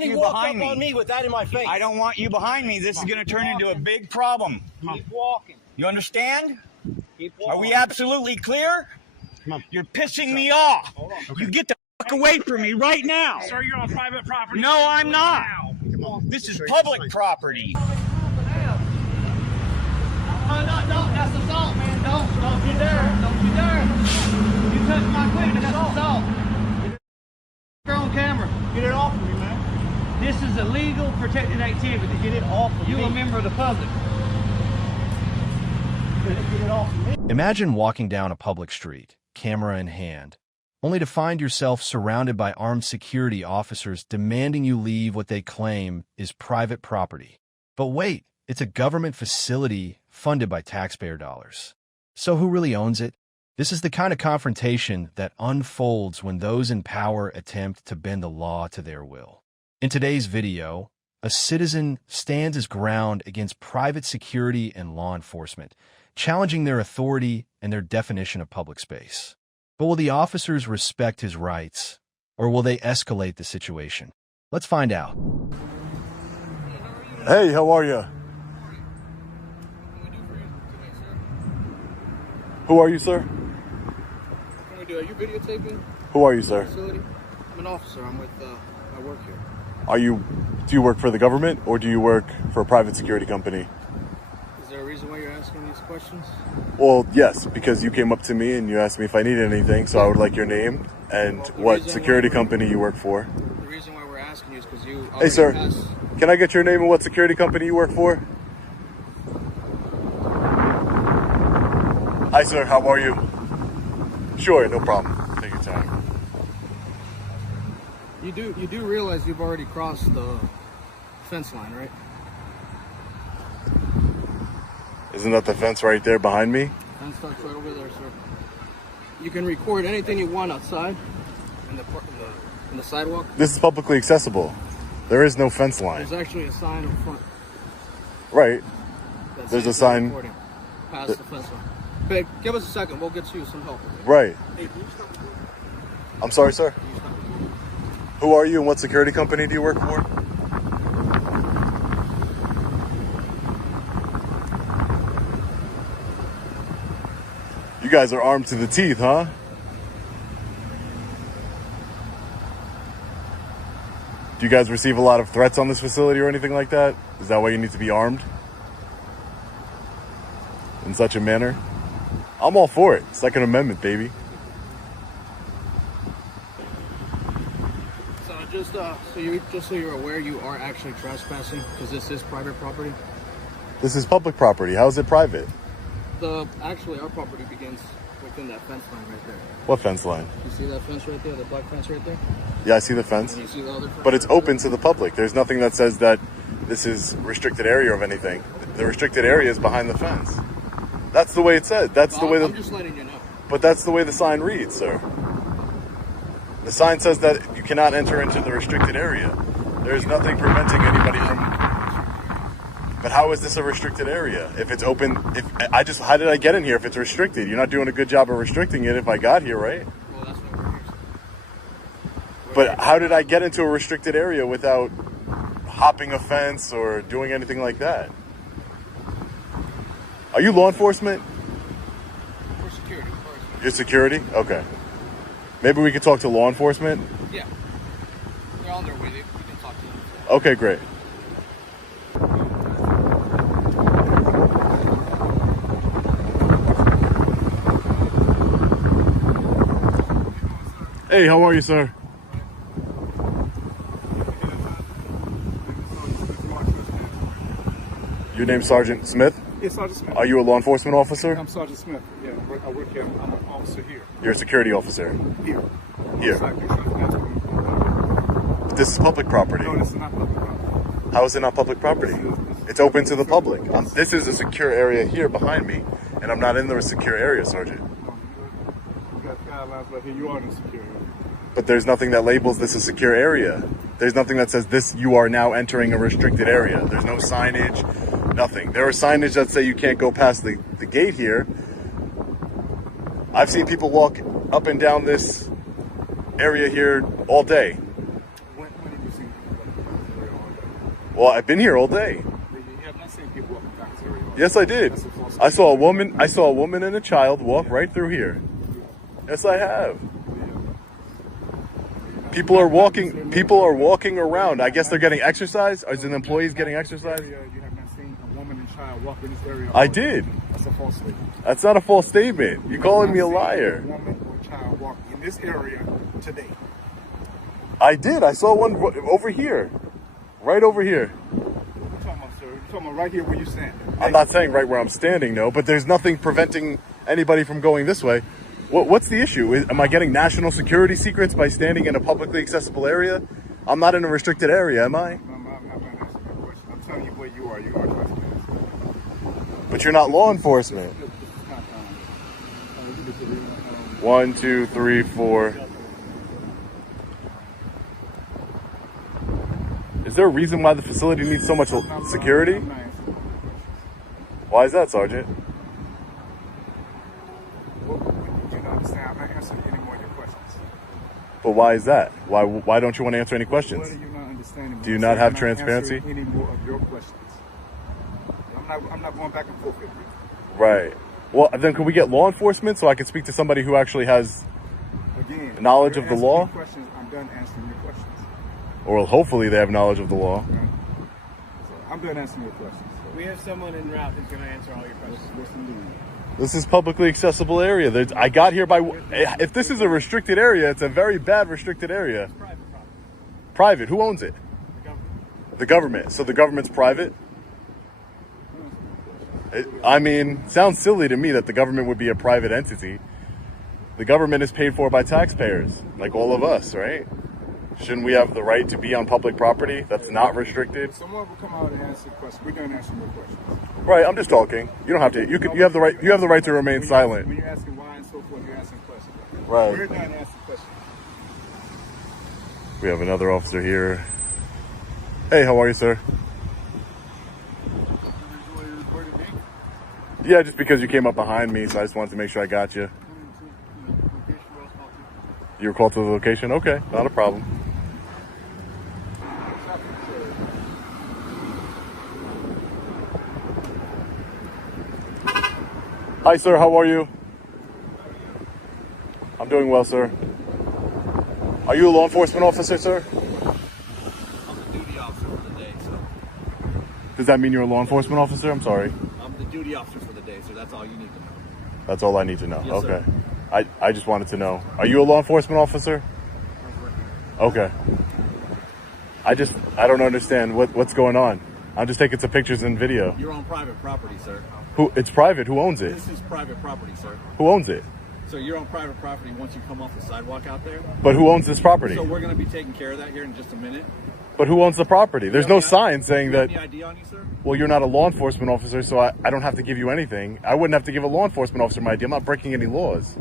want you behind me. On me with that in my face. I don't want you behind me. This is going to turn into a big problem. Keep walking. You understand? Keep walking. Are we absolutely clear? Come on. You're pissing me off. You get the fuck away from me right now. Sir, you're on private property. No, I'm not. This is public property. No, that's assault, man. Don't you dare. Don't you dare. You touch my equipment, that's assault. You're on camera. Get it off of me, man. This is illegal protected activity. Get it off of me. You're a member of the public. Get it off of me. Imagine walking down a public street, camera in hand, only to find yourself surrounded by armed security officers demanding you leave what they claim is private property. But wait, it's a government facility funded by taxpayer dollars. So who really owns it? This is the kind of confrontation that unfolds when those in power attempt to bend the law to their will. In today's video, a citizen stands his ground against private security and law enforcement, challenging their authority and their definition of public space. But will the officers respect his rights, or will they escalate the situation? Let's find out. Hey, how are you? Who are you, sir? What can we do? Are you videotaping? Who are you, sir? Facility? I'm an officer. I'm with, I work here. Do you work for the government or do you work for a private security company? Is there a reason why you're asking these questions? Well, yes, because you came up to me and you asked me if I needed anything, so I would like your name and what security company you work for. The reason why we're asking you is because you Hey, sir, passed. can I get your name and what security company you work for? Hi, sir, how are you? Sure, no problem. Take your time. You do realize you've already crossed the fence line, right? Isn't that the fence right there behind me? Fence starts right over there, sir. You can record anything you want outside in the sidewalk. This is publicly accessible. There is no fence line. There's actually a sign up front. Right. That There's says a sign. recording past the fence line. Babe, give us a second. We'll get you some help. Right. Hey, can you stop recording? I'm sorry, sir. Can you stop recording? Who are you and what security company do you work for? You guys are armed to the teeth, huh? Do you guys receive a lot of threats on this facility or anything like that? Is that why you need to be armed? In such a manner? I'm all for it. Second Amendment, baby. So just so you're aware, you are actually trespassing because this is private property. This is public property. How is it private? Actually, our property begins within that fence line right there. What fence line? You see that fence right there, the black fence right there? Yeah, I see the fence. And you see the other fence? But it's open to the public. There's nothing that says that this is restricted area of anything. The restricted area is behind the fence. That's the way it said. That's the way I'm just letting you know. But that's the way the sign reads, sir. The sign says that you cannot enter into the restricted area. There's nothing preventing anybody from. But how is this a restricted area? If it's open, how did I get in here if it's restricted? You're not doing a good job of restricting it if I got here, right? Well, that's why we're here. But how did I get into a restricted area without hopping a fence or doing anything like that? Are you law enforcement? For security, of course. You're security? Okay. Maybe we could talk to law enforcement? Yeah. They're on their way. We can talk to them. Okay, great. Hey, how are you, sir? Your name's Sergeant Smith? Yes, Sergeant Smith. Are you a law enforcement officer? I'm Sergeant Smith. Yeah, I work here. I'm an officer here. You're a security officer. Here. Here. No, This is public property. this is not public property. How is it not public property? It's open to the public. This is a secure area here behind me, and I'm not in the secure area, Sergeant. No, you got guidelines right here. You are in the security. But there's nothing that labels this a secure area. There's nothing that says this, you are now entering a restricted area. There's no signage, nothing. There are signage that say you can't go past the gate here. I've seen people walk up and down this area here all day. When did you see Well, I've been here all day. You have not seen people walking down this area. Yes, I did. That's a false I saw a woman. I saw a woman and a child walk right through here. Yes, I have. People are walking. People are walking around. I guess they're getting exercise. Is an employees getting exercise? You have not seen a woman and child walk in this area. I did. That's a false statement. That's not a false statement. You're calling me a liar. A woman or child walk in this area today. I did. I saw one over here. Right over here. What are you talking about, sir? You're talking about right here where you stand. I'm not saying right where I'm standing, no, but there's nothing preventing anybody from going this way. What's the issue? Am I getting national security secrets by standing in a publicly accessible area? I'm not in a restricted area, am I? I'm not answering your question. I'm telling you where you are. You are trespassing. But you're not law enforcement. This is not, 1, 2, 3, 4. Is there a reason why the facility needs so much security? I'm not answering your questions. Why is that, Sergeant? What do you not understand? I'm not answering any more of your questions. But why is that? Why don't you want to answer any What questions? are you not understanding? Do you not have I'm transparency? answering any more of your questions. I'm not going back and forth with you. Right. Well, then could we get law enforcement so I can speak to somebody who actually has, Again, knowledge you're of the asking law? me questions. I'm done answering your questions. or hopefully they have knowledge of the law? Okay? So I'm done answering your questions. So We have someone en route who's going to answer all your questions. listen to me. This is publicly accessible area. I got here by, if this is a restricted area, it's a very bad restricted area. Private property. Private, who owns it? The government. The government. So the government's private? I mean, sounds silly to me that the government would be a private entity. The government is paid for by taxpayers, like all of us, right? Shouldn't we have the right to be on public property that's not restricted? If someone will come out and answer your question, we're going to answer your questions. Right, I'm just talking. You don't have to. You have the right. You have the right to remain silent. When you're asking why and so forth, you're answering questions. Right. We're done answering questions. We have another officer here. Hey, how are you, sir? Yeah, just because you came up behind me, so I just wanted to make sure I got you. You were called to the location? Okay, not a problem. Hi, sir. How are you? I'm doing well, sir. Are you a law enforcement officer, sir? I'm the duty officer for the day, so Does that mean you're a law enforcement officer? I'm sorry. I'm the duty officer for the day, so that's all you need to know. That's all I need to know. Yes, sir. Okay. I just wanted to know. Are you a law enforcement officer? Okay. I don't understand what's going on. I'm just taking some pictures and video. You're on private property, sir. It's private. Who owns it? This is private property, sir. Who owns it? So you're on private property once you come off the sidewalk out there. But who owns this property? So we're going to be taking care of that here in just a minute. But who owns the property? There's no sign saying Do you have that, any ID on you, sir? well, you're not a law enforcement officer, so I don't have to give you anything. I wouldn't have to give a law enforcement officer my ID. I'm not breaking any laws.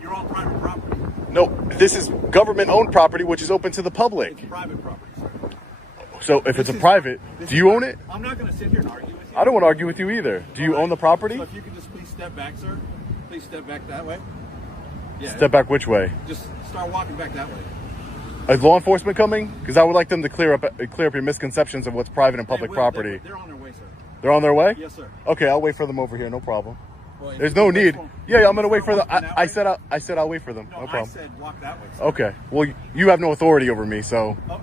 You're on private property. No, this is government-owned property, which is open to the public. It's private property, sir. So if it's This a is- private, this do is you own private. it? I'm not going to sit here and argue with you. I don't want to argue with you either. Do you All right. own the property? So if you could just please step back, sir. Please step back that way. Yeah. Step back which way? Just start walking back that way. Is law enforcement coming? Because I would like them to clear up your misconceptions of what's private and public Hey, property. They're on their way, sir. They're on their way? Yes, sir. Okay, I'll wait for them over here. No problem. Well, if There's you no wait need. for 'em- Yeah, I'm gonna wait for them. walking that I way? said I'll wait for them. No, No I problem. said walk that way, sir. Okay. Well, you have no authority over me, so Oh,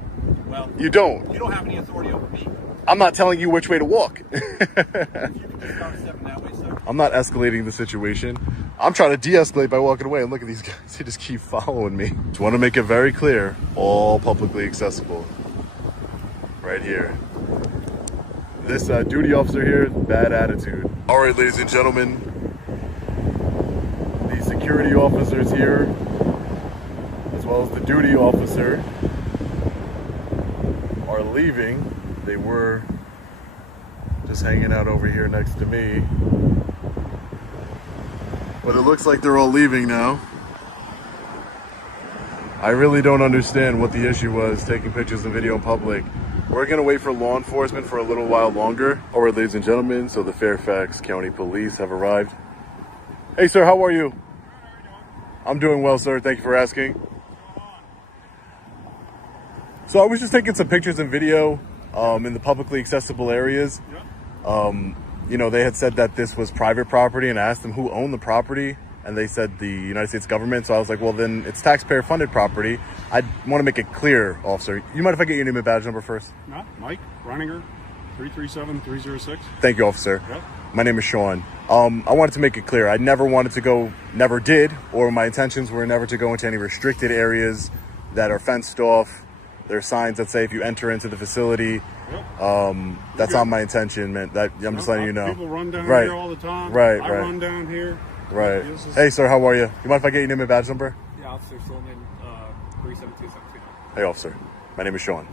well, you don't. you don't have any authority over me. I'm not telling you which way to walk. If you could just start stepping that way, sir. I'm not escalating the situation. I'm trying to de-escalate by walking away, and look at these guys. They just keep following me. Just want to make it very clear, all publicly accessible. Right here. This duty officer here, bad attitude. All right, ladies and gentlemen, the security officers here, as well as the duty officer, are leaving. They were just hanging out over here next to me. But it looks like they're all leaving now. I really don't understand what the issue was, taking pictures and video in public. We're gonna wait for law enforcement for a little while longer. All right, ladies and gentlemen, so the Fairfax County Police have arrived. Hey, sir, how are you? I'm doing well, sir. Thank you for asking. So I was just taking some pictures and video in the publicly accessible areas. You know, they had said that this was private property, and I asked them who owned the property, and they said the United States government. So I was like, well, then it's taxpayer-funded property. I want to make it clear, officer. You mind if I get your name and badge number first? Mike Reininger, 337-306. Thank you, officer. Yep. My name is Sean. I wanted to make it clear. I never wanted to go, never did, or my intentions were never to go into any restricted areas that are fenced off. There are signs that say if you enter into the facility, that's not my intention, man. That I'm just letting you know. People run down here all the time. I run down here. Hey, sir, how are you? You mind if I get your name and badge number? Yeah, Officer Solomon, 372-729. Hey, officer. My name is Sean.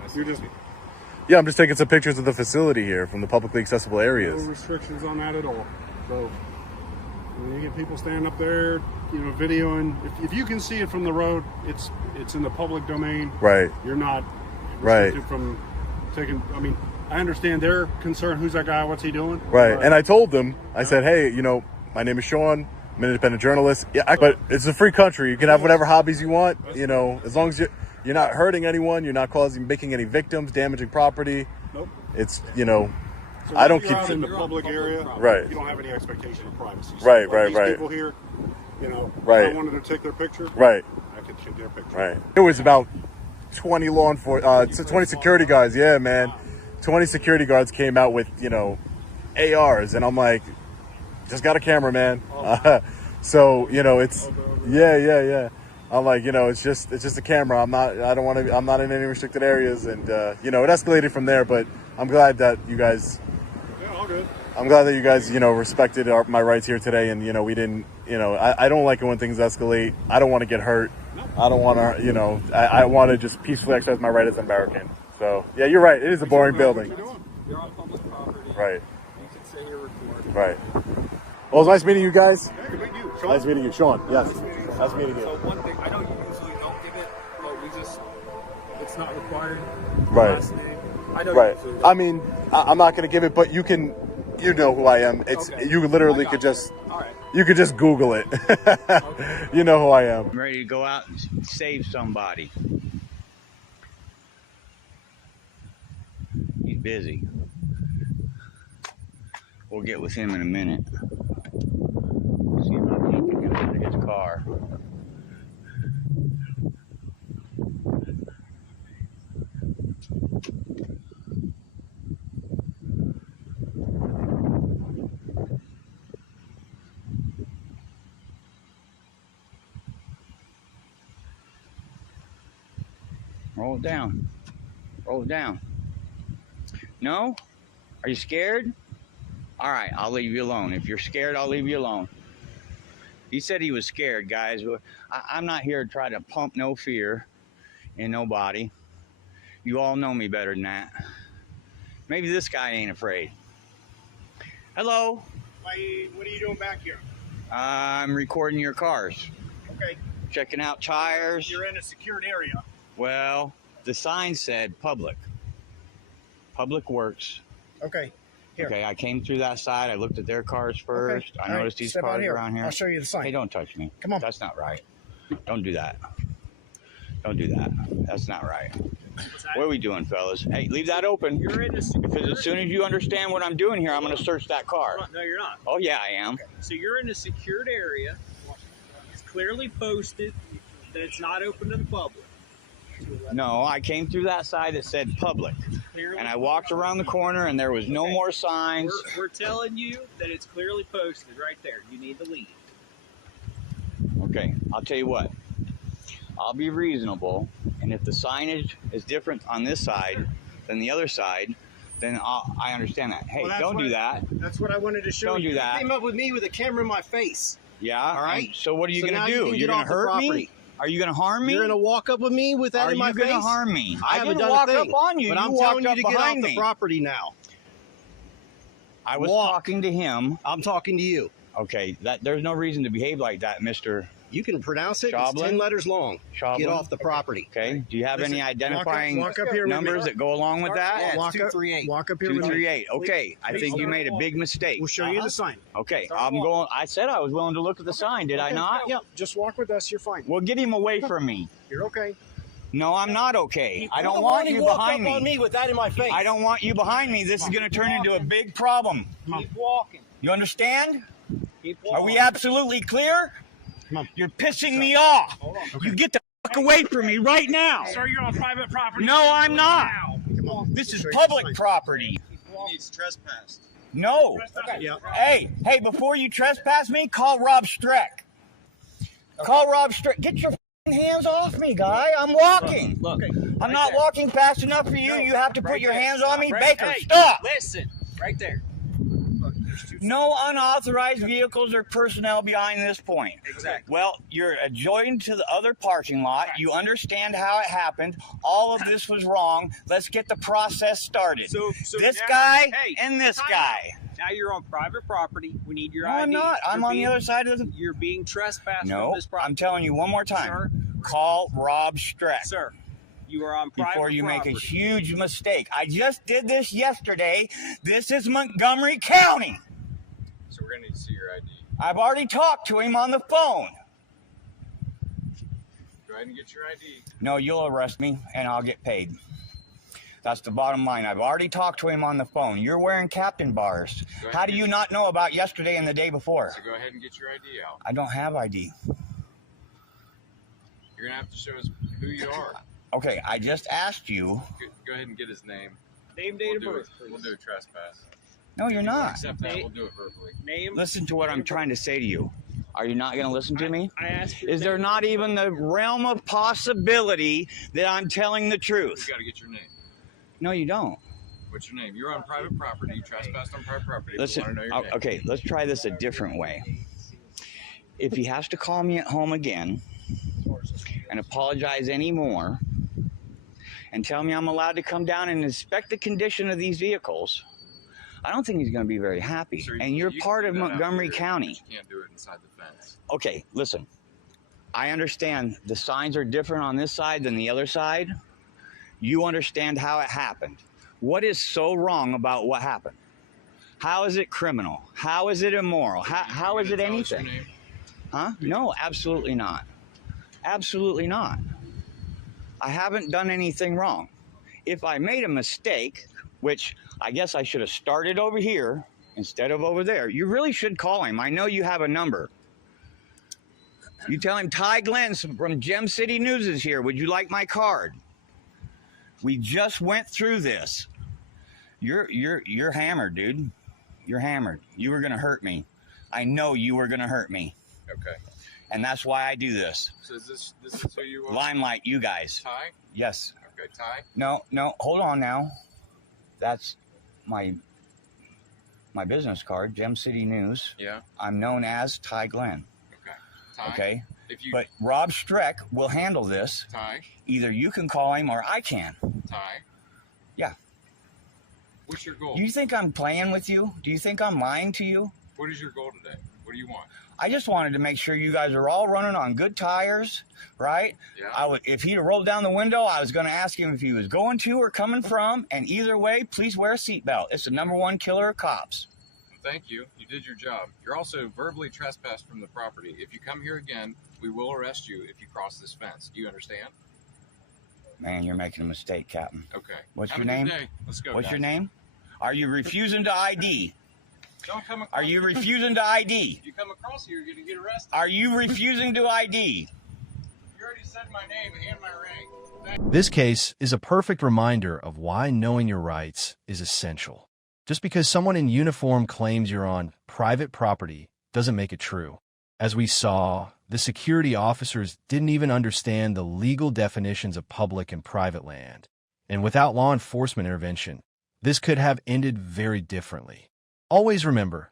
Nice You're to just meet you. Yeah, I'm just taking some pictures of the facility here from the publicly accessible no areas. restrictions on that at all. So when you get people standing up there, you know, videoing. If you can see it from the road, it's in the public domain. Right. You're not Right. restricted from taking. I mean, I understand their concern. Who's that guy? What's he doing? Right. And I told them, I said, hey, you know, my name is Sean. I'm an independent journalist. Yeah, but it's a free country. You can have whatever hobbies you want. You know, as long as you're not hurting anyone, you're not making any victims, damaging property. Nope. It's, you know, So I don't you're keep out in the public area. Right. You don't have any expectation of privacy. So Right, like right. These people here, you know, Right. if I wanted to take their picture. Right. I could take their picture. Right. It was about 20 20 security guards. Yeah, man. 20 security guards came out with, you know, ARs, and I'm like, just got a camera, man. So, you know, it's yeah. I'm like, you know, it's just a camera. I'm not in any restricted areas, and you know, it escalated from there. But I'm glad that you guys. Yeah, all good. I'm glad that you guys, you know, respected my rights here today, and you know, we didn't. You know, I don't like it when things escalate. I don't want to get hurt. I don't want to, you know, I want to just peacefully exercise my right as an American. So yeah, you're right. It is a boring building. You're on public property. Right. You can say you're recording. Right. Well, it was nice meeting you guys. Hey, meet you, Sean. Nice meeting you, Sean. Yes. Nice meeting So you. one thing, I know you usually don't give it, but it's not required. Right. Last name. I know Right. you usually don't. I mean, I'm not going to give it, but you know who I am. It's Okay. you literally I could got you. just All right. you could just Google it. You know who I am. I'm ready to go out and save somebody. He's busy. We'll get with him in a minute. See if I can get him into his car. Roll it down. Roll it down. No? Are you scared? All right, I'll leave you alone. If you're scared, I'll leave you alone. He said he was scared, guys. I'm not here to try to pump no fear in nobody. You all know me better than that. Maybe this guy ain't afraid. Hello? What are you doing back here? I'm recording your cars. Okay, Checking out tires. you're in a secured area. Well, the sign said public. Public Works. Okay. Here. Okay, I came through that side. I looked at their cars first. I noticed these Step out cars here. around here. I'll show you the sign. Hey, don't touch me. Come on. That's not right. Don't do that. Don't do that. That's not right. What are we doing, fellas? Hey, leave that open. You're in a Because as soon as you understand what I'm doing here, I'm going to search that car. No, you're not. Oh, yeah, I am. So you're in a secured area. It's clearly posted that it's not open to the public. No, I came through that side that said public. Clearly, And I walked around the corner and there was no more signs. we're telling you that it's clearly posted right there. You need to leave. Okay, I'll tell you what. I'll be reasonable, and if the signage is different on this side than the other side, then I understand that. Hey, Well, don't do that. That's what I wanted to show Don't you. do that. Came up with me with a camera in my face. Yeah. All right. and so what are you So going now to you do? can You're get going off to the hurt property. me? Are you going to harm me? You're gonna walk up with me with that Are in my you face? going to harm me? I I haven't didn't done walk a thing. up on you. But You I'm walked telling you up to get behind off me. the property now. I was Walk. talking to him. I'm talking to you. Okay, there's no reason to behave like that, Mr. You can pronounce it. It's Schablin? 10 letters long. Schablin? Get off the property. Okay. Do you have Listen, any identifying walk up here with me. numbers that go along with that? Yeah, it's Walk up- 238. Walk up here with me. 238. Okay. I think you made a big mistake. We'll show you the sign. Okay. I'm going. I said I was willing to look at the sign. Did I not? Yeah, just walk with us. You're fine. Well, get him away from me. You're okay. No, I'm not okay. I don't You're the want one who you walked behind up on me. me with that in my face. I don't want you behind me. This is going to turn into a big problem. Keep walking. You understand? Keep walking. Are we absolutely clear? Come on. You're pissing me off. You get the fuck away from me right now. Sir, you're on private property. No, I'm not. Come on. This is public property. He needs trespassed. No. Yeah. Hey, before you trespass me, call Rob Streck. Call Rob Streck. Get your f***ing hands off me, guy. I'm walking. Look. I'm not walking fast enough for you. You have to put your hands on me. Baker, Hey, stop. Listen, right there. No unauthorized vehicles or personnel behind this point. Exactly. Well, you're adjoined to the other parking lot. You understand how it happened. All of this was wrong. Let's get the process started. So this now- guy hey, and this time guy. Now you're on private property. We need your No, ID. I'm not. I'm You're on the other side of the... You're being trespassed No, from this property. I'm telling you one more time. Sir. Call Rob Streck. Sir, you are on private Before you property. make a huge mistake. I just did this yesterday. This is Montgomery County. So we're going to need to see your ID. I've already talked to him on the phone. Go ahead and get your ID. No, you'll arrest me and I'll get paid. That's the bottom line. I've already talked to him on the phone. You're wearing captain bars. How do you not know about yesterday and the day before? So go ahead and get your ID out. I don't have ID. You're going to have to show us who you are. Okay, I just asked you. Go ahead and get his name. Name, date of birth, We'll do a trespass. No, you're not. Accept that. We'll do it verbally. Name. Listen to what I'm trying to say to you. Are you not going to listen to me? I asked you. Is there not even the realm of possibility that I'm telling the We've truth? got to get your name. No, you don't. What's your name? You're on private property. You trespassed on private property. We Listen, want to know your name. okay, let's try this a different way. If he has to call me at home again and apologize anymore and tell me I'm allowed to come down and inspect the condition of these vehicles, I don't think he's going to be very happy. Sir, And you're you can part do of that out Montgomery here, County. but you can't do it inside the fence. Okay, listen. I understand the signs are different on this side than the other side. You understand how it happened. What is so wrong about what happened? How is it criminal? How is it immoral? How is it Tell us your anything? name. Huh? No, absolutely not. Absolutely not. I haven't done anything wrong. If I made a mistake, which I guess I should have started over here instead of over there, you really should call him. I know you have a number. You tell him Ty Glenn from Gem City News is here. Would you like my card? We just went through this. You're hammered, dude. You're hammered. You were gonna hurt me. I know you were gonna hurt me. Okay. And that's why I do this. So is this is who you are? Limelight, you guys. Ty? Yes. Okay, Ty. No, hold on now. That's my business card, Gem City News. Yeah. I'm known as Ty Glenn. Okay. Ty. Okay? If you But Rob Streck will handle this. Ty. Either you can call him or I can. Ty. Yeah. What's your goal? Do you think I'm playing with you? Do you think I'm lying to you? What is your goal today? What do you want? I just wanted to make sure you guys are all running on good tires, right? Yeah. If he'd have rolled down the window, I was going to ask him if he was going to or coming from. And either way, please wear a seatbelt. It's the #1 killer of cops. Thank you. You did your job. You're also verbally trespassed from the property. If you come here again, we will arrest you if you cross this fence. Do you understand? Man, you're making a mistake, Captain. Okay. What's Have your a good name? day. Let's go. What's guys. your name? Are you refusing to ID? Don't come across Are you refusing to ID? If you come across here, you're going to get arrested. Are you refusing to ID? You already said my name and my rank. This case is a perfect reminder of why knowing your rights is essential. Just because someone in uniform claims you're on private property doesn't make it true. As we saw, the security officers didn't even understand the legal definitions of public and private land. And without law enforcement intervention, this could have ended very differently. Always remember,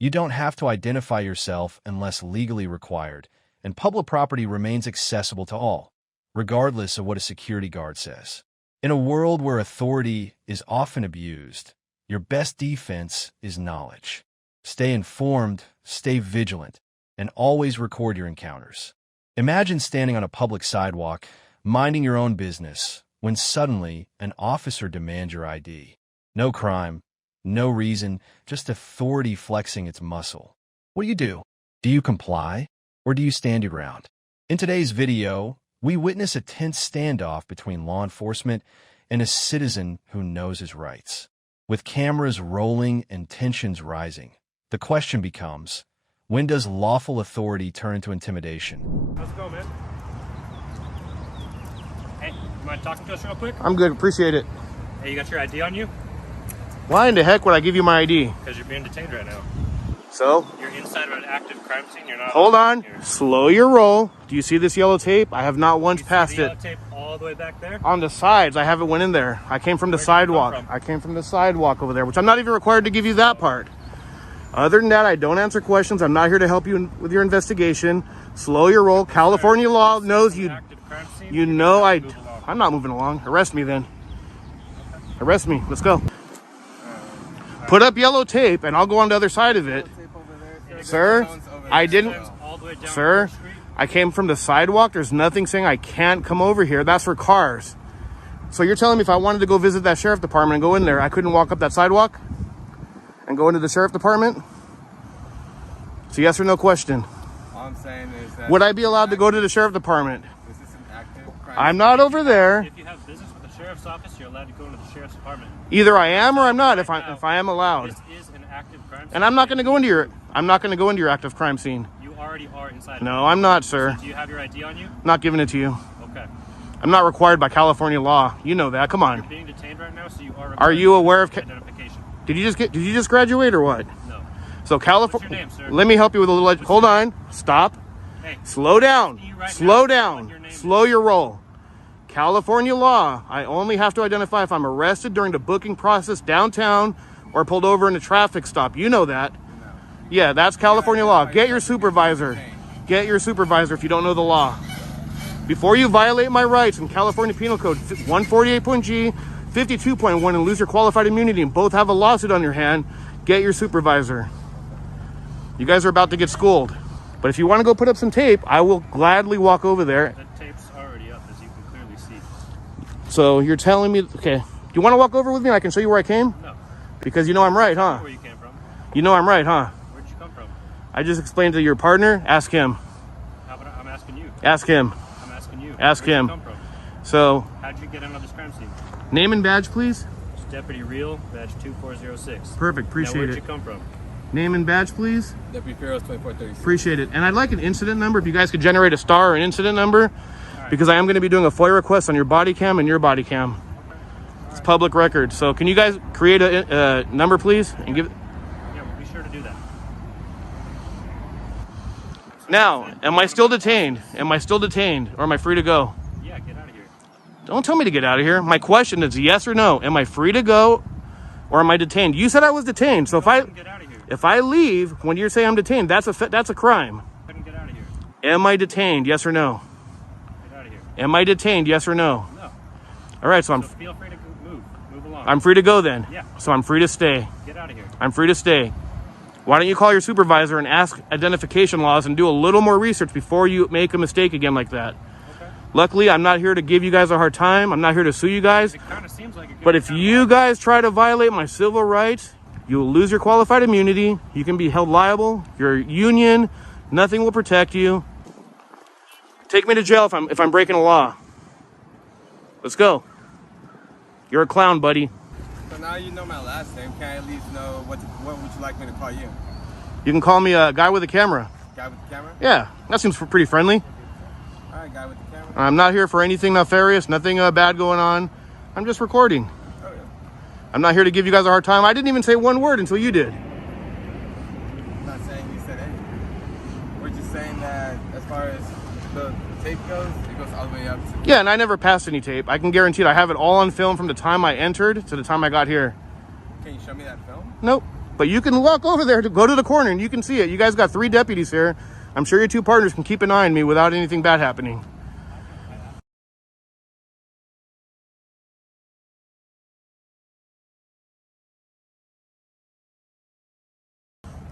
you don't have to identify yourself unless legally required, and public property remains accessible to all, regardless of what a security guard says. In a world where authority is often abused, your best defense is knowledge. Stay informed, stay vigilant, and always record your encounters. Imagine standing on a public sidewalk, minding your own business, when suddenly an officer demands your ID. No crime, no reason, just authority flexing its muscle. What do? Do you comply, or do you stand your ground? In today's video, we witness a tense standoff between law enforcement and a citizen who knows his rights. With cameras rolling and tensions rising, the question becomes, when does lawful authority turn into intimidation? How's it going, man? Hey, you mind talking to us real quick? I'm good, appreciate it. Hey, you got your ID on you? Why in the heck would I give you my ID? Because you're being detained right now. So? You're inside of an active crime scene. You're not. Hold on. Here. Slow your roll. Do you see this yellow tape? I have not once passed the it. yellow tape all the way back there? On the sides. I haven't went in there. I came from the sidewalk. I came from the sidewalk over there, which I'm not even required to give you that part. Other than that, I don't answer questions. I'm not here to help you with your investigation. Slow your roll. California law knows you. You know I'm not moving along. Arrest me then. Arrest me. Let's go. Put up yellow tape and I'll go on the other side of it. Sir, I didn't. Sir, I came from the sidewalk. There's nothing saying I can't come over here. That's for cars. So you're telling me if I wanted to go visit that sheriff department and go in there, I couldn't walk up that sidewalk and go into the sheriff department? It's a yes or no question. All I'm saying is that... Would I be allowed to go to the sheriff department? Is this an active crime? I'm not over there. If you have business with the sheriff's office, you're allowed to go into the sheriff's department. Either I am or I'm not. If I am allowed. This is an active crime scene. And I'm not going to go into your. I'm not going to go into your active crime scene. You already are inside. No, I'm not, sir. So do you have your ID on you? Not giving it to you. Okay. I'm not required by California law. You know that. Come on. You're being detained right now, so you are. Are you aware of identification? Did you just graduate or what? No. So California. What's your name, sir? Let me help you with a little. Hold on. Stop. Hey. Slow down. Slow down. Your Slow your roll. California law. I only have to identify if I'm arrested during the booking process downtown or pulled over in a traffic stop. You know that. Yeah, that's California law. Get your supervisor. Get your supervisor if you don't know the law. Before you violate my rights in California Penal Code 148.G, 52.1, and lose your qualified immunity and both have a lawsuit on your hand, get your supervisor. You guys are about to get schooled. But if you want to go put up some tape, I will gladly walk over there. The tape's already up, as you can clearly see. So you're telling me, okay, do you want to walk over with me? I can show you where I came? No. Because you know I'm right, huh? Where you came from? You know I'm right, huh? Where'd you come from? I just explained to your partner. Ask him. How about I'm asking you? Ask him. I'm asking you. Ask Where'd him. You come from? So. How'd you get into this crime scene? Name and badge, please. It's Deputy Real, badge 2406. Perfect. Appreciate Where'd it. you come from? Name and badge, please. Deputy Feroz 2436. Appreciate it. And I'd like an incident number. If you guys could generate a star or an incident number, because I am going to be doing a FOIA request on your body cam and your body cam. It's public record. So can you guys create a number, please, and give? Yeah, we'll be sure to do that. Now, am I still detained? Am I still detained, or am I free to go? Yeah, get out of here. Don't tell me to get out of here. My question is yes or no. Am I free to go, or am I detained? You said I was detained. So if I leave when you say I'm detained, that's a crime. Couldn't get out of here. Am I detained? Yes or no? Get out of here. Am I detained? Yes or no? No. All right, so feel free to move. Move along. I'm free to go then. Yeah. So I'm free to stay. Get out of here. I'm free to stay. Why don't you call your supervisor and ask identification laws and do a little more research before you make a mistake again like that? Okay. Luckily, I'm not here to give you guys a hard time. I'm not here to sue you guys. It kind of seems like But if you guys try to violate my civil rights, you will lose your qualified immunity. You can be held liable. Your union, nothing will protect you. Take me to jail if I'm breaking a law. Let's go. You're a clown, buddy. So now you know my last name. Can I at least know what would you like me to call you? You can call me a guy with a camera. Guy with the camera? Yeah, that seems pretty friendly. All right, guy with the camera. I'm not here for anything nefarious, nothing bad going on. I'm just recording. Oh, yeah. I'm not here to give you guys a hard time. I didn't even say one word until you did. I'm not saying you said anything. We're just saying that as far as the tape goes, it goes all the way up to... Yeah, and I never passed any tape. I can guarantee it. I have it all on film from the time I entered to the time I got here. Can you show me that film? Nope. But you can walk over there to go to the corner and you can see it. You guys got 3 deputies here. I'm sure your 2 partners can keep an eye on me without anything bad happening.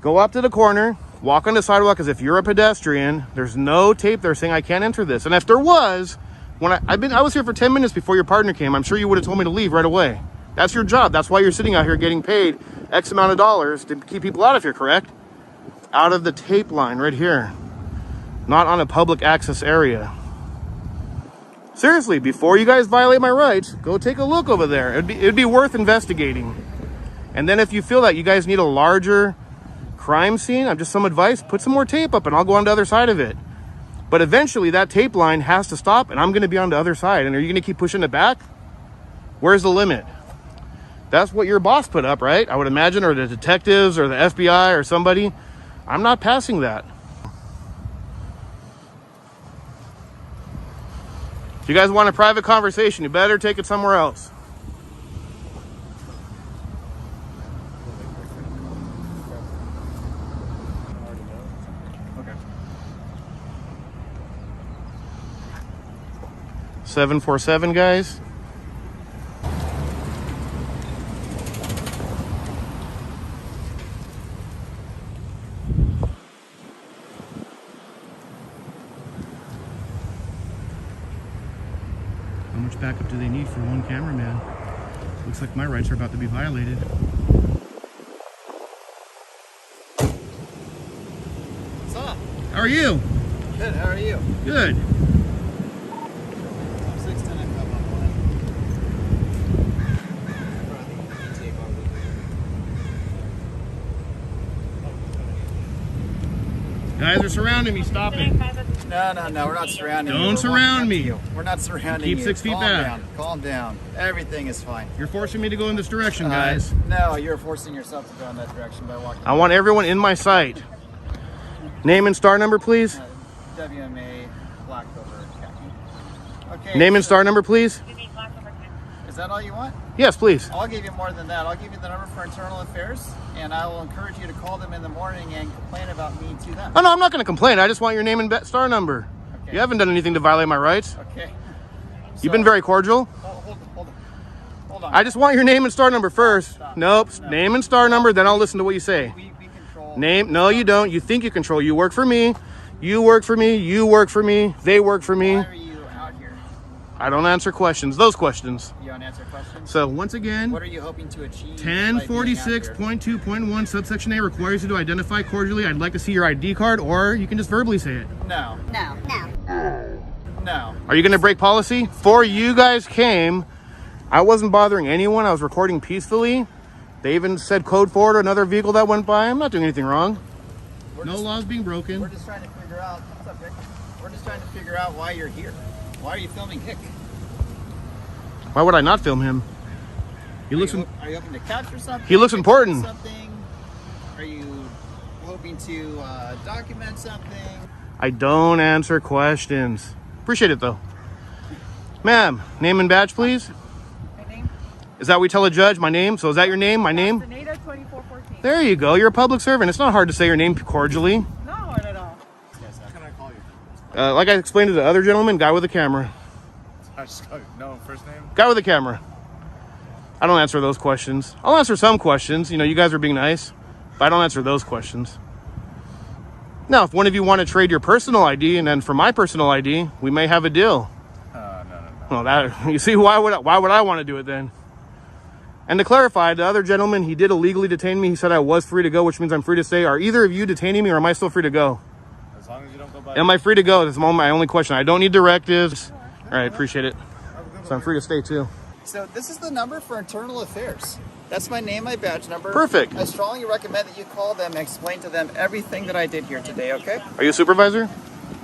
Go up to the corner, walk on the sidewalk as if you're a pedestrian. There's no tape there saying I can't enter this. And if there was, when I was here for 10 minutes before your partner came, I'm sure you would have told me to leave right away. That's your job. That's why you're sitting out here getting paid X amount of dollars to keep people out of here, correct? Out of the tape line right here. Not on a public access area. Seriously, before you guys violate my rights, go take a look over there. It'd be worth investigating. And then if you feel that you guys need a larger crime scene, I'm just some advice, put some more tape up and I'll go on the other side of it. But eventually that tape line has to stop and I'm going to be on the other side. And are you going to keep pushing it back? Where's the limit? That's what your boss put up, right? I would imagine, or the detectives or the FBI or somebody. I'm not passing that. If you guys want a private conversation, you better take it somewhere else. Okay. 747, guys. How much backup do they need for one cameraman? Looks like my rights are about to be violated. What's up? How are you? Good, how are you? Good. Guys are surrounding me. Stop it. No, we're not surrounding you. Don't surround me. We're not surrounding you. Keep 6 feet back. Calm down. Everything is fine. You're forcing me to go in this direction, guys. No, you're forcing yourself to go in that direction by walking. I want everyone in my sight. Name and star number, please. WMA Black over khaki. Okay. Name and star number, please. Is that all you want? Yes, please. I'll give you more than that. I'll give you the number for internal affairs, and I will encourage you to call them in the morning and complain about me to them. Oh, no, I'm not going to complain. I just want your name and star number. Okay. You haven't done anything to violate my rights. Okay. You've been very cordial. Hold on. I just want your name and star number first. Stop. Nope. No. Name and star number, then I'll listen to what you say. We control. Name. No, you don't. You think you control. You work for me. You work for me. You work for me. They work for me. Why are you out here? I don't answer questions. Those questions. You don't answer questions? So once again, What are you hoping to achieve? 1046.2.1 subsection A requires you to identify cordially. I'd like to see your ID card, or you can just verbally say it. No. Are you going to break policy? Before you guys came, I wasn't bothering anyone. I was recording peacefully. They even said code forward or another vehicle that went by. I'm not doing anything wrong. No laws being broken. We're just trying to figure out. What's up, Rick? We're just trying to figure out why you're here. Why are you filming Hick? Why would I not film him? He looks. Are you hoping to capture something? He looks important. Something? Are you hoping to document something? I don't answer questions. Appreciate it though. Ma'am, name and badge, please. My name? Is that what we tell a judge? My name? So is that your name? My name? 2414. There you go. You're a public servant. It's not hard to say your name cordially. Not hard at all. Yes, how can I call you? Like I explained to the other gentleman, guy with the camera. No, first name? Guy with the camera. I don't answer those questions. I'll answer some questions. You know, you guys are being nice, but I don't answer those questions. Now, if one of you want to trade your personal ID and then for my personal ID, we may have a deal. No. Well, that, you see, why would I want to do it then? And to clarify, the other gentleman, he did illegally detain me. He said I was free to go, which means I'm free to stay. Are either of you detaining me or am I still free to go? As long as you don't go by. Am I free to go? That's my only question. I don't need directives. All right, appreciate it. So I'm free to stay too. So this is the number for internal affairs. That's my name, my badge number. Perfect. I strongly recommend that you call them and explain to them everything that I did here today, okay? Are you a supervisor?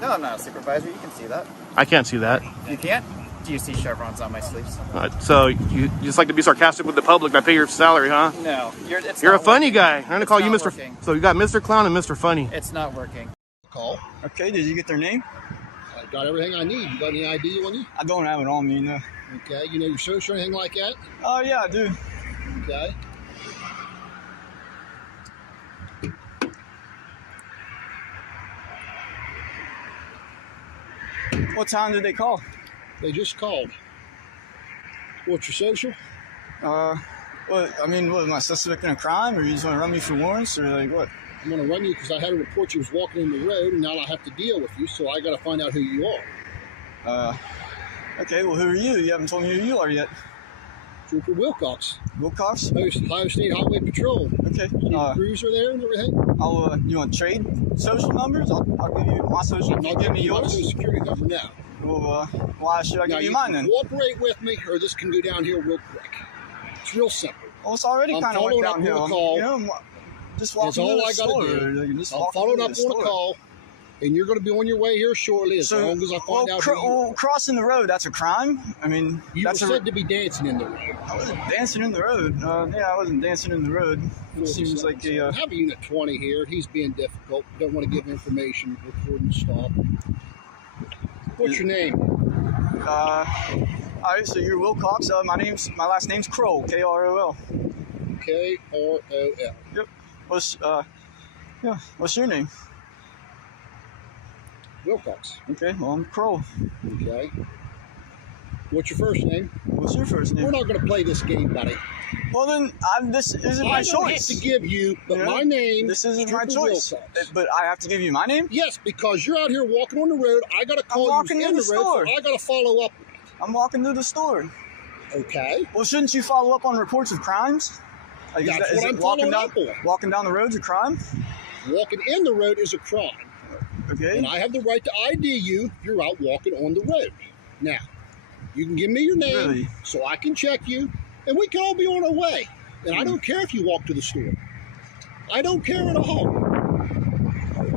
No, I'm not a supervisor. You can see that. I can't see that. You can't? Do you see chevrons on my sleeves? So you just like to be sarcastic with the public. I pay your salary, huh? No. You're a funny guy. I'm going to call you Mr. So you got Mr. Clown and Mr. Funny. It's not working. Call. Okay, did you get their name? I got everything I need. You got any ID on you? I don't have it on me, no. Okay, you know your social or anything like that? Oh, yeah, I do. Okay. What time did they call? They just called. What's your social? What, am I suspect in a crime, or you just want to run me for warrants, or like what? I'm going to run you because I had a report you was walking in the road, and now I have to deal with you, so I got to find out who you are. Okay, well, who are you? You haven't told me who you are yet. Trooper Wilcox. Wilcox? Ohio State Highway Patrol. Okay. Cruiser there and everything? You want to trade social numbers? I'll give you my social. I'll give you your social security number now. Well, why should I Now, give you you mine can then? cooperate with me, or this can go downhill real quick. It's real simple. Well, it's already I'm kind of went following up on downhill. a call. You know, just That's walking all to the I store. got to do. Like, just I'm walking following to up the on store. a call, and you're going to be on your way here shortly as long as I find out who you are. Crossing the road, that's a crime? I mean, You that's were said to be dancing in the road. I wasn't dancing in the road. Yeah, I wasn't dancing in the road. It seems like a... I have a unit 20 here. He's being difficult. Don't want to give information. Recording stop. What's your name? All right, so you're Wilcox. My last name's Kroll, K-R-O-L. K-R-O-L. Yep. What's your name? Wilcox. Okay, well, I'm Kroll. Okay. What's your first name? What's your first name? We're not going to play this game, buddy. Well, then, this isn't my choice. I don't have to give you, but my name. This isn't my Stripper choice. Wilcox. But I have to give you my name? Yes, because you're out here walking on the road. I got to call you walking in to the the road, store. so I got to follow up. I'm walking to the store. Okay. Well, shouldn't you follow up on reports of crimes? Like, That's what I'm following up on. Walking down the road's a crime? Walking in the road is a crime. Okay. And I have the right to ID you if you're out walking on the road. Now, you can give me your name Really? so I can check you, and we can all be on our way. And I don't care if you walk to the store. I don't care at all.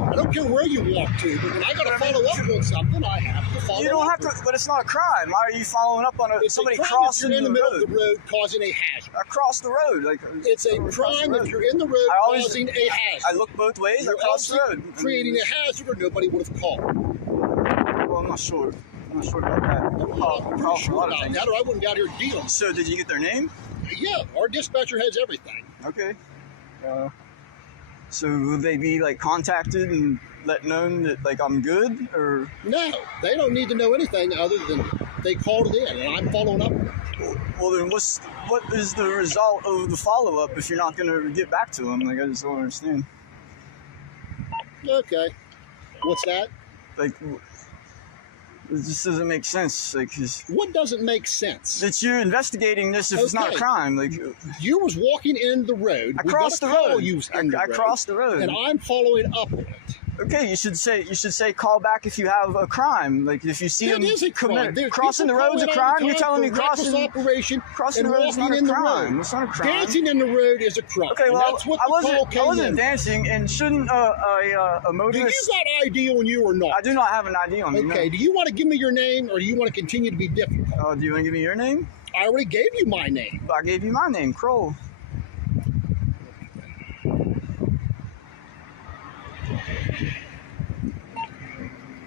I don't care where you walk to, but when I got to follow up on something, I have to follow up. You don't have to, but it's not a crime. Why are you following up on somebody crossing if you're in the middle road? of the road causing a hazard. Across the road. It's a crime if you're in the road causing a hazard. I look both ways. I cross the road. Creating a hazard, or nobody would have called. Well, I'm not sure. I'm not sure about that. I'm sure about that, or I wouldn't be out here dealing. So, did you get their name? Yeah, our dispatcher has everything. Okay. So, would they be contacted and let known that I'm good, or? No, they don't need to know anything other than they called it in, and I'm following up. Well, then what is the result of the follow up if you're not going to get back to them? I just don't understand. Okay. What's that? It just doesn't make sense. What doesn't make sense? That you're investigating this if it's not a crime. You was walking in the road. I crossed the road. I crossed the road, and I'm following up on it. Okay, you should say call back if you have a crime. If you see them crossing the road's a crime. You're telling me crossing the road is not a crime. It's not a crime. Dancing in the road is a crime. Okay, well, that's what I wasn't dancing, and shouldn't a motorist? Do you got ID on you or not? I do not have an ID on me. Okay, do you want to give me your name, or do you want to continue to be difficult? Do you want to give me your name? I already gave you my name. I gave you my name, Kroll.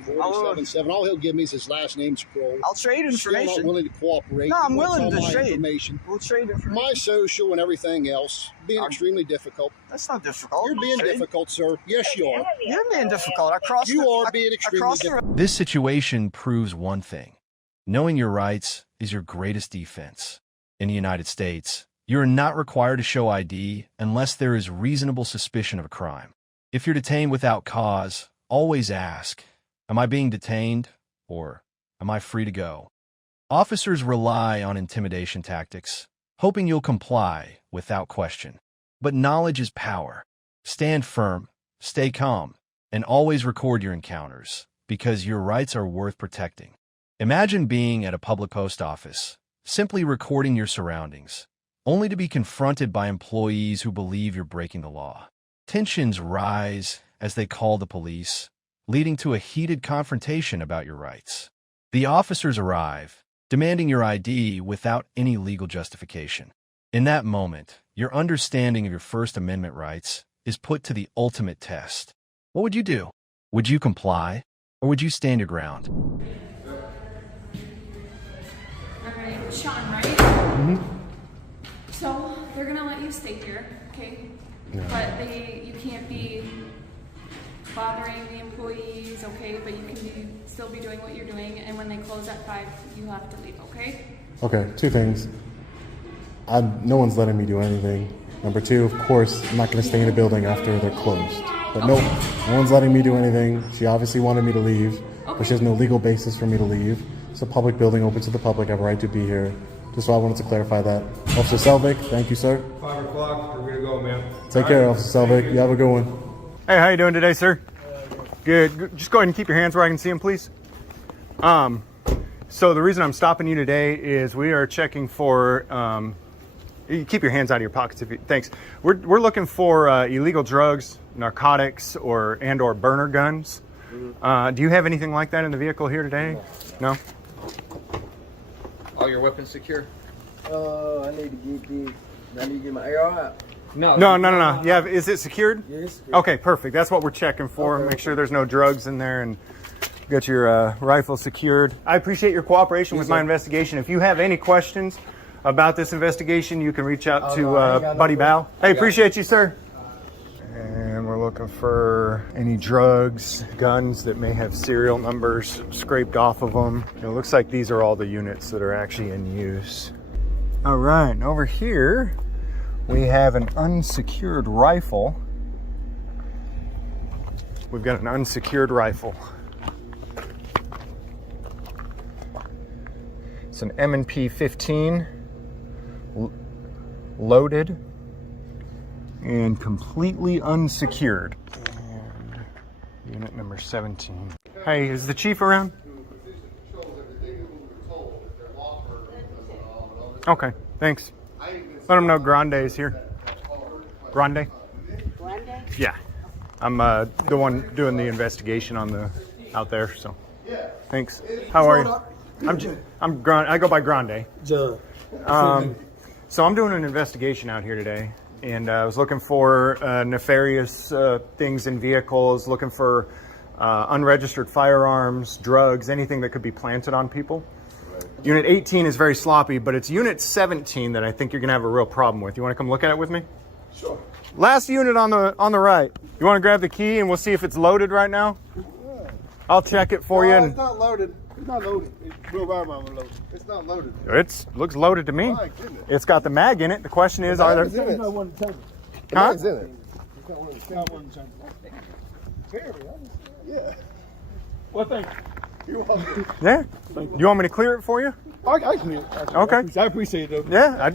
47.7. All he'll give me is his last name, Scroll. I'll trade information. Still not willing to cooperate. No, I'm willing to trade. Information. We'll trade information. My social and everything else. Being extremely difficult. That's not difficult. You're being difficult, sir. Yes, you are. You're being difficult. You are being extremely difficult. This situation proves one thing. Knowing your rights is your greatest defense. In the United States, you are not required to show ID unless there is reasonable suspicion of a crime. If you're detained without cause, always ask, am I being detained, or am I free to go? Officers rely on intimidation tactics, hoping you'll comply without question. But knowledge is power. Stand firm, stay calm, and always record your encounters, because your rights are worth protecting. Imagine being at a public post office, simply recording your surroundings, only to be confronted by employees who believe you're breaking the law. Tensions rise as they call the police, leading to a heated confrontation about your rights. The officers arrive, demanding your ID without any legal justification. In that moment, your understanding of your First Amendment rights is put to the ultimate test. What would you do? Would you comply, or would you stand your ground? Alright, Sean, right? Mm-hmm. So, they're gonna let you stay here, okay? Yeah. But you can't be bothering the employees, okay? But you can still be doing what you're doing, and when they close at 5, you have to leave, okay? Okay, two things. No one's letting me do anything. Number two, of course, I'm not going to stay in a building after they're closed. But no one's letting me do anything. She obviously wanted me to leave, but she has no legal basis for me to leave. It's a public building, open to the public. I have a right to be here. Just so I wanted to clarify that. Officer Selvig, thank you, sir. 5 o'clock, we're gonna go, man. Take care, Officer Selvig. You have a good one. Hey, how you doing today, sir? Good. Just go ahead and keep your hands where I can see them, please. So the reason I'm stopping you today is we are checking for, you keep your hands out of your pockets if you, thanks. We're looking for illegal drugs, narcotics, or burner guns. Do you have anything like that in the vehicle here today? No? All your weapons secure? I need to get my AR out. No. Yeah, is it secured? Yes. Okay, perfect. That's what we're checking for. Make sure there's no drugs in there and get your rifle secured. I appreciate your cooperation with my investigation. If you have any questions about this investigation, you can reach out to Buddy Bow. Hey, appreciate you, sir. And we're looking for any drugs, guns that may have serial numbers scraped off of them. It looks like these are all the units that are actually in use. All right, over here, we have an unsecured rifle. We've got an unsecured rifle. It's an M&P 15, loaded and completely unsecured. And unit number 17. Hey, is the chief around? Okay, thanks. Let him know Grande is here. Grande? Grande? Yeah. I'm the one doing the investigation on the out there, so. Thanks. How are you? I'm Grande. I go by Grande. So I'm doing an investigation out here today, and I was looking for nefarious things in vehicles, looking for unregistered firearms, drugs, anything that could be planted on people. Unit 18 is very sloppy, but it's Unit 17 that I think you're gonna have a real problem with. You wanna come look at it with me? Sure. Last unit on the right. You wanna grab the key and we'll see if it's loaded right now? Yeah. I'll check it for you. It's not loaded. It's not loaded. It's not loaded. It looks loaded to me. My goodness. It's got the mag in it. The question is, are there... There's not one in the chamber. Huh? Mag's in it. There's not one in the chamber. Yeah. Well, thank you. You're welcome. Yeah? You want me to clear it for you? I can hear it. Okay. I appreciate it, though. Yeah,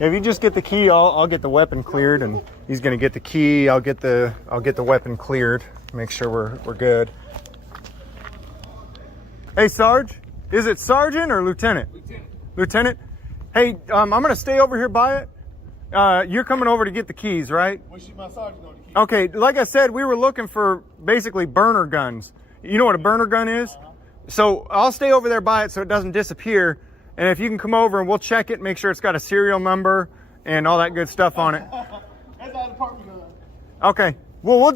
if you just get the key, I'll get the weapon cleared, and he's gonna get the key. I'll get the weapon cleared. Make sure we're good. Hey, Sarge, is it Sergeant or Lieutenant? Lieutenant. Hey, I'm gonna stay over here by it. You're coming over to get the keys, right? My sergeant on the keys. Okay, like I said, we were looking for basically burner guns. You know what a burner gun is? So I'll stay over there by it so it doesn't disappear. And if you can come over and we'll check it, make sure it's got a serial number and all that good stuff on it. That's our department gun. Okay. Well, we'll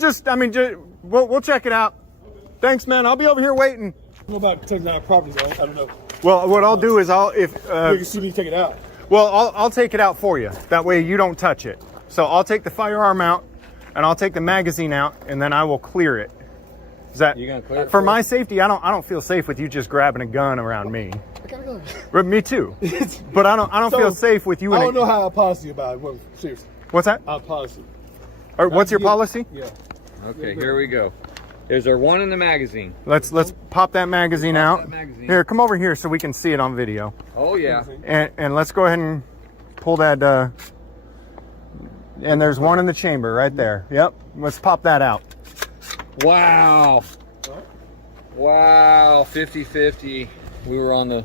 check it out. Thanks, man. I'll be over here waiting. What about taking out properties? I don't know. Well, what I'll do is you can see me take it out. Well, I'll take it out for you. That way you don't touch it. So I'll take the firearm out and I'll take the magazine out and then I will clear it. Is that you gonna clear it for my safety? I don't feel safe with you just grabbing a gun around me. I got a gun. Me too. But I don't feel safe with you. I don't know how our policy about it. Seriously. What's that? Our policy. Or what's your policy? Yeah. Okay, here we go. Is there one in the magazine? Let's pop that magazine out. That magazine. Here, come over here so we can see it on video. Oh yeah. And let's go ahead and pull that. And there's one in the chamber right there. Yep. Let's pop that out. Wow. Wow, 50-50. We were on the...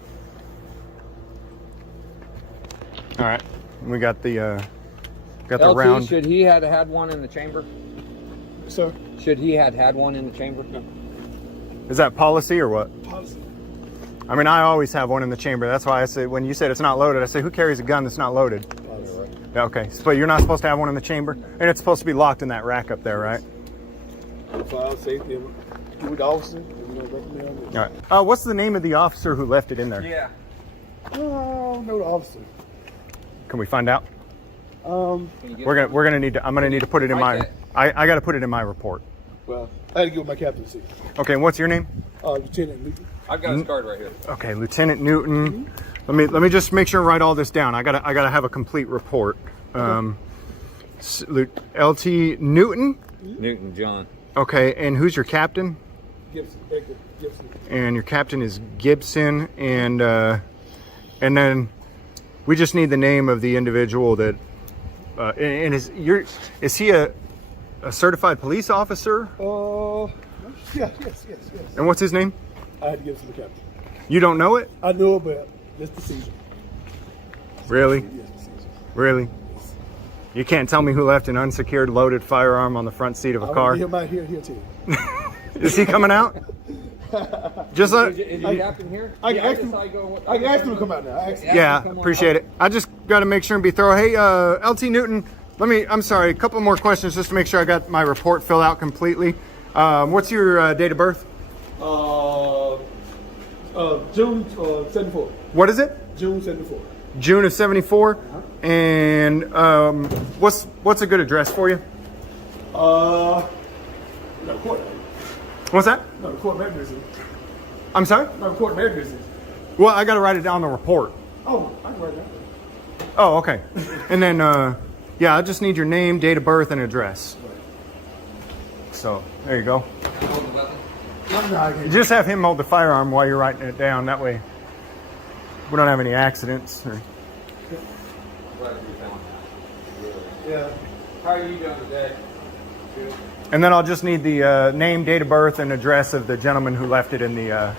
All right. We got the LT, round. should he had had one in the chamber? Sir? Should he had one in the chamber? No. Is that policy or what? Policy. I mean, I always have one in the chamber. That's why I say, when you said it's not loaded, I say, who carries a gun that's not loaded? Right. Yeah, okay. But you're not supposed to have one in the chamber? And it's supposed to be locked in that rack up there, right? For our safety, with the officer, we don't recommend it. All right. What's the name of the officer who left it in there? Yeah. Oh, no, the officer. Can we find out? We're gonna need to. I'm gonna need to put it in my. I got to put it in my report. Well, I had to give my captaincy. Okay. And what's your name? Lieutenant Newton. I've got his card right here. Okay, Lieutenant Newton. Let me just make sure and write all this down. I gotta have a complete report. LT Newton. Newton John. Okay, and who's your captain? Gibson. And your captain is Gibson, and then we just need the name of the individual that. And is he a certified police officer? Yes. And what's his name? I had to give it to the captain. You don't know it? I know it, but it's procedure. Really? Really? You can't tell me who left an unsecured loaded firearm on the front seat of a car? Here too. Is he coming out? Just is the captain here? I can ask him to come out now. Yeah, appreciate it. I just got to make sure and be thorough. Hey, LT Newton, I'm sorry, a couple more questions just to make sure I got my report filled out completely. What's your date of birth? June 74. What is it? June 74. June of 74. And what's a good address for you? No, court. What's that? No, court marriage business. I'm sorry? No, court marriage business. Well, I got to write it down on the report. Oh, I can write that. Oh, okay. And then, yeah, I just need your name, date of birth, and address. So, there you go. Just have him hold the firearm while you're writing it down. That way, we don't have any accidents. Yeah. How are you doing today? Good. And then I'll just need the name, date of birth, and address of the gentleman who left it in the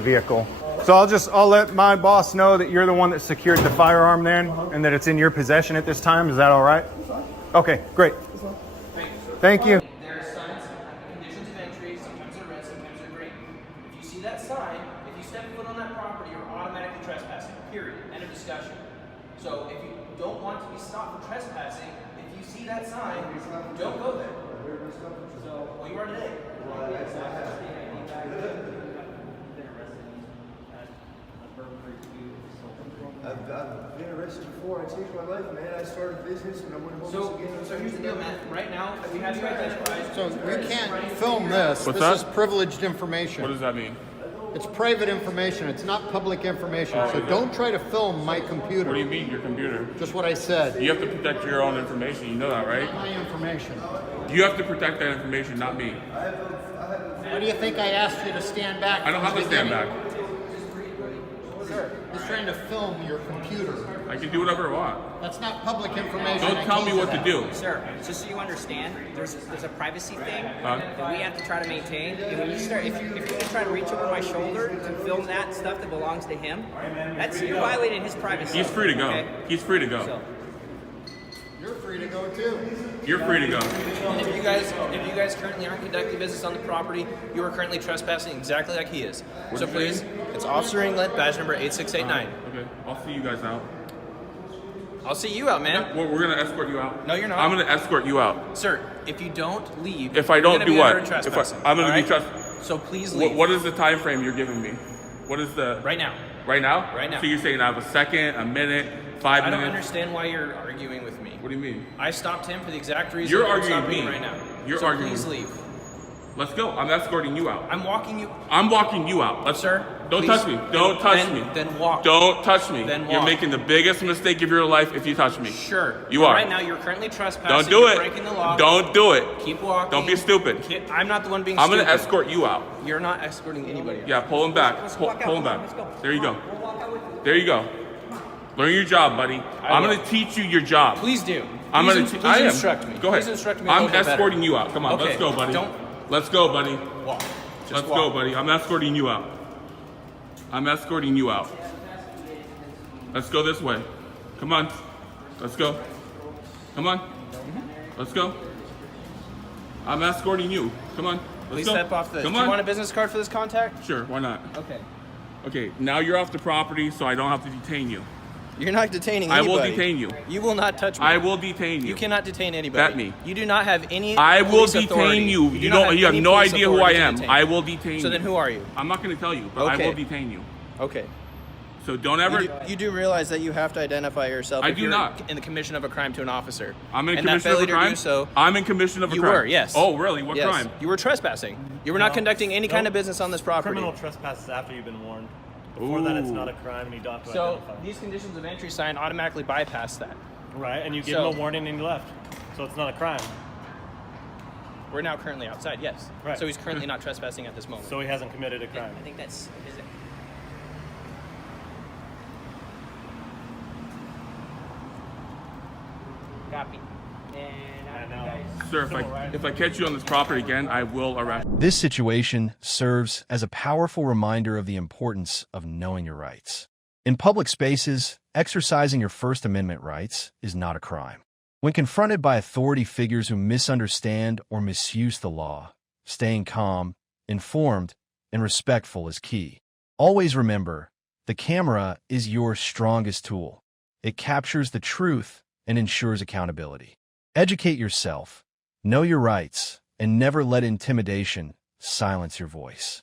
vehicle. So I'll let my boss know that you're the one that secured the firearm then, and that it's in your possession at this time. Is that all right? Okay, great. Thank you. There are signs, conditions of entry, sometimes they're red, sometimes they're green. If you see that sign, if you step foot on that property, you're automatically trespassing, period. End of discussion. So if you don't want to be stopped for trespassing, if you see that sign, don't go there. So, well, you are today. I've been arrested before. I changed my life, man. I started business and I went home again. So here's the deal, Matt. Right now, we have you identified. So we can't film this. What's This that? is privileged information. What does that mean? It's private information. It's not public information. So don't try to film my computer. What do you mean, your computer? Just what I said. You have to protect your own information. You know that, right? My information. You have to protect that information, not me. Why do you think I asked you to stand back? I don't have to stand back. Sir, he's trying to film your computer. I can do whatever I want. That's not public information. Don't tell me what to do. Sir, just so you understand, there's a privacy thing that we have to try to maintain. And when you start, if you're gonna try to reach over my shoulder to film that stuff that belongs to him, you're violating his privacy. He's free to go. Okay? He's free to go. So, you're free to go too. You're free to go. And if you guys currently aren't conducting business on the property, you are currently trespassing exactly like he is. So please, it's Officer England, badge number 8689. Okay, I'll see you guys out. I'll see you out, man. We're gonna escort you out. No, you're not. I'm gonna escort you out. Sir, if you don't leave, If I don't you're gonna do be what? under trespassing, I'm gonna all be right? trust. So please leave. What is the time frame you're giving me? What is the Right now. Right now? Right now. So you're saying I have a second, a minute, 5 I minutes? don't understand why you're arguing with me. What do you mean? I stopped him for the exact reason You're I'm arguing stopping me him right now. You're so arguing. Please leave. Let's go. I'm escorting you out. I'm walking you. I'm walking you out. Sir, Don't please, touch me. Don't touch me. Then walk. Don't touch me. Then You're walk. making the biggest mistake of your life if you touch me. Sure. You are. Right now, you're currently trespassing. Don't do you're it. Breaking the law. Don't do it. Keep walking. Don't be stupid. I'm not the one being I'm stupid. gonna escort you out. You're not escorting anybody. Yeah, pull him back. Pull him back. There you go. There you go. Learn your job, buddy. I'm gonna teach you your job. Please do. I'm Please gonna. I am. instruct me. Go ahead. Please instruct me a I'm little bit better. escorting you out. Come on, Okay, let's go, buddy. don't- Let's go, buddy. Walk. Let's go, buddy. I'm escorting you out. I'm escorting you out. Let's go this way. Come on. Let's go. Come on. Let's go. I'm escorting you. Come on. Let's Please go. step off the. Come Do on. you want a business card for this contact? Sure. Why not? Okay. Okay. Now you're off the property, so I don't have to detain you. You're not detaining I anybody. will detain you. You will not touch me. I will detain you. You cannot detain anybody. Bet me. You do not have any. I will police detain authority. you. do You not don't. You have any no police idea who I authority to am. detain I you. will detain you. So then, who are you? I'm not going to tell you, but I Okay. will detain you. Okay. So don't ever. You do realize that you have to identify yourself. I if do you're not. in the commission of a crime to an officer. I'm in and commission that of a failure crime. to do so. I'm in commission of a You crime. were, yes. Oh, really? What Yes. crime? You were trespassing. You were not conducting any kind of business on this property. Criminal trespass is after you've been warned. Before that, it's not a crime, and you don't have to So identify. these conditions of entry sign automatically bypass that. Right, and you give him a warning and you left. So it's not a crime. We're now currently outside, yes. Right. So he's currently not trespassing at this moment. So he hasn't committed a crime. I think that's. Is it? Copy. Sir, if I catch you on this property again, I will arrest you. This situation serves as a powerful reminder of the importance of knowing your rights. In public spaces, exercising your First Amendment rights is not a crime. When confronted by authority figures who misunderstand or misuse the law, staying calm, informed, and respectful is key. Always remember, the camera is your strongest tool. It captures the truth and ensures accountability. Educate yourself, know your rights, and never let intimidation silence your voice.